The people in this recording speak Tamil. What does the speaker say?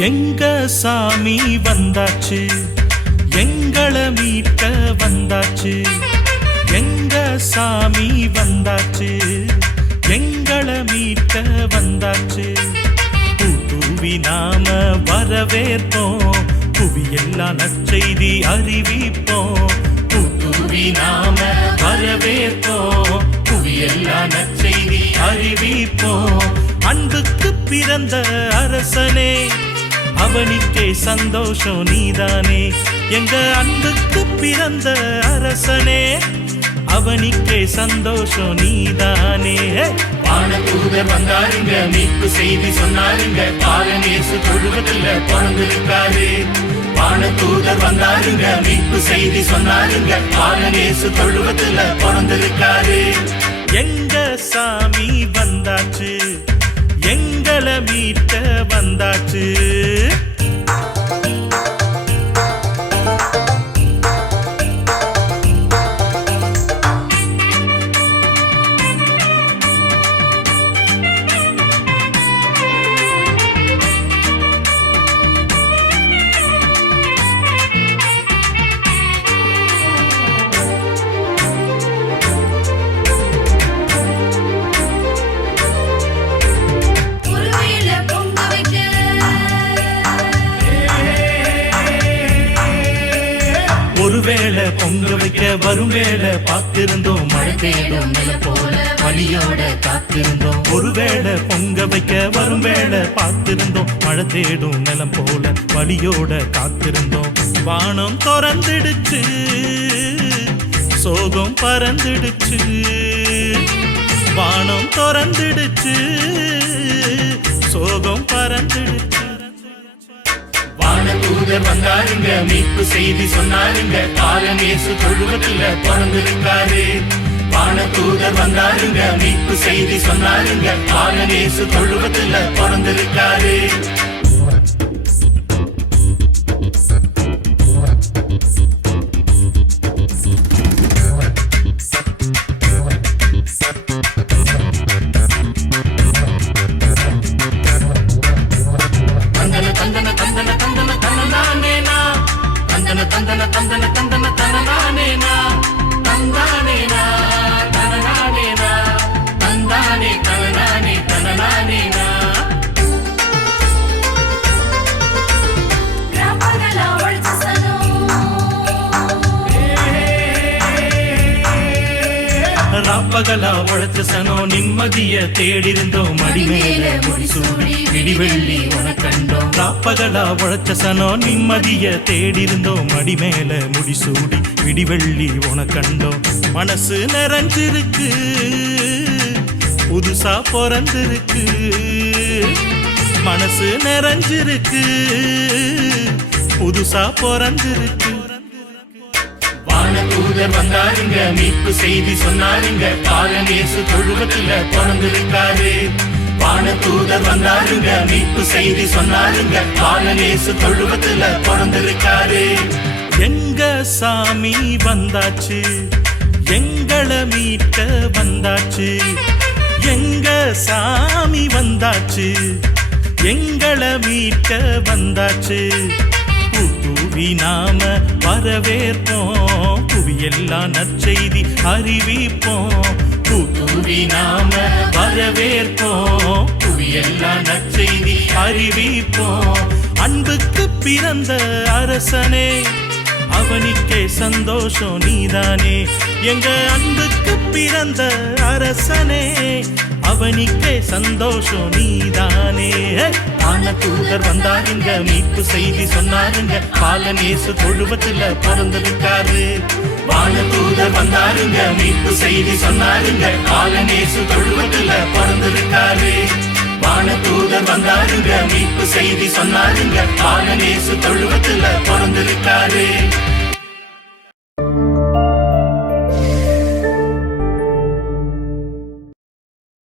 எங்க சாமி வந்தாச்சு, எங்களை மீட்க வந்தாச்சு. எங்க சாமி வந்தாச்சு, எங்களை மீட்க வந்தாச்சு. தூவி நாம வரவேற்போம், புவியெல்லாம் நற்செய்தி அறிவிப்போம். தூவி நாம வரவேற்போம், புவியெல்லாம் நற்செய்தி அறிவிப்போம். அன்புக்கு பிறந்த அரசனே, அவனிக்கே சந்தோஷம் நீதானே. எங்க அன்புக்கு பிறந்த அரசனே, அவனிக்கே சந்தோஷம் நீதானே. வானதூதர் வந்தாருங்க, மீட்பு செய்தி சொன்னாருங்க, பாலனேசு தொழுவதில்ல பிறந்திருக்காரு. வானதூதர் வந்தாருங்க, மீட்பு செய்தி சொன்னாருங்க, பாலனேசு தொழுவதில்ல பிறந்திருக்காரு. எங்க சாமி வந்தாச்சு, எங்களை மீட்க வந்தாச்சு. ஒருவேளை பொங்க வைக்க வரும் வேளை பார்த்திருந்தோம், மழை தேடும் நில போல வழியோட காத்திருந்தோம். ஒருவேளை பொங்க வைக்க வரும் வேளை பார்த்திருந்தோம், மழை தேடும் நிலம் போல வழியோட காத்திருந்தோம். வானம் திறந்துடுச்சு, சோகம் பறந்துடுச்சு. வானம் திறந்துடுச்சு, சோகம் பறந்துடுச்சு. வானதூதர் வந்தாருங்க, மீட்பு செய்தி சொன்னாருங்க, பாலனேசு தொழுவதில்ல பிறந்திருக்காரு. வானதூதர் வந்தாருங்க, மீட்பு செய்தி சொன்னாருங்க, பாலனேசு தொழுவதில்ல பிறந்திருக்காரு. தந்தன தந்தன தந்தன தனநானேனா, தந்தானேனா தனநானேனா, தந்தானே தனநானே தனநானேனா. ராப்பகலா உழைச்ச சனம், நிம்மதிய தேடிருந்தோம், மடிமேல முடிசூடி விடிவெள்ளி உனக்கண்டோம். ராப்பகலா உழைச்ச சனம், நிம்மதிய தேடிருந்தோம், மடிமேல முடிசூடி விடிவெள்ளி உனக்கண்டோம். மனசு நிறைஞ்சிருக்கு, புதுசா பிறந்திருக்கு. மனசு நிறைஞ்சிருக்கு, புதுசா பிறந்திருக்கு. வானதூதர் வந்தாருங்க, மீட்பு செய்தி சொன்னாருங்க, பாலனேசு தொழுவதில்ல பிறந்திருக்காரு. வானதூதர் வந்தாருங்க, மீட்பு செய்தி சொன்னாருங்க, பாலனேசு தொழுவதில்ல பிறந்திருக்காரு. எங்க சாமி வந்தாச்சு, எங்களை மீட்க வந்தாச்சு. எங்க சாமி வந்தாச்சு, எங்களை மீட்க வந்தாச்சு. தூவி நாம வரவேற்போம், புவியெல்லாம் நற்செய்தி அறிவிப்போம். தூவி நாம வரவேற்போம், புவியெல்லாம் நற்செய்தி அறிவிப்போம். அன்புக்கு பிறந்த அரசனே, அவனிக்கே சந்தோஷம் நீதானே. எங்க அன்புக்கு பிறந்த அரசனே, அவனிக்கே சந்தோஷம் நீதானே. வானதூதர் வந்தாருங்க, மீட்பு செய்தி சொன்னாருங்க, பாலனேசு தொழுவதில்ல பிறந்திருக்காரு. வானதூதர் வந்தாருங்க, மீட்பு செய்தி சொன்னாருங்க, பாலனேசு தொழுவதில்ல பிறந்திருக்காரு. வானதூதர் வந்தாருங்க, மீட்பு செய்தி சொன்னாருங்க, பாலனேசு தொழுவதில்ல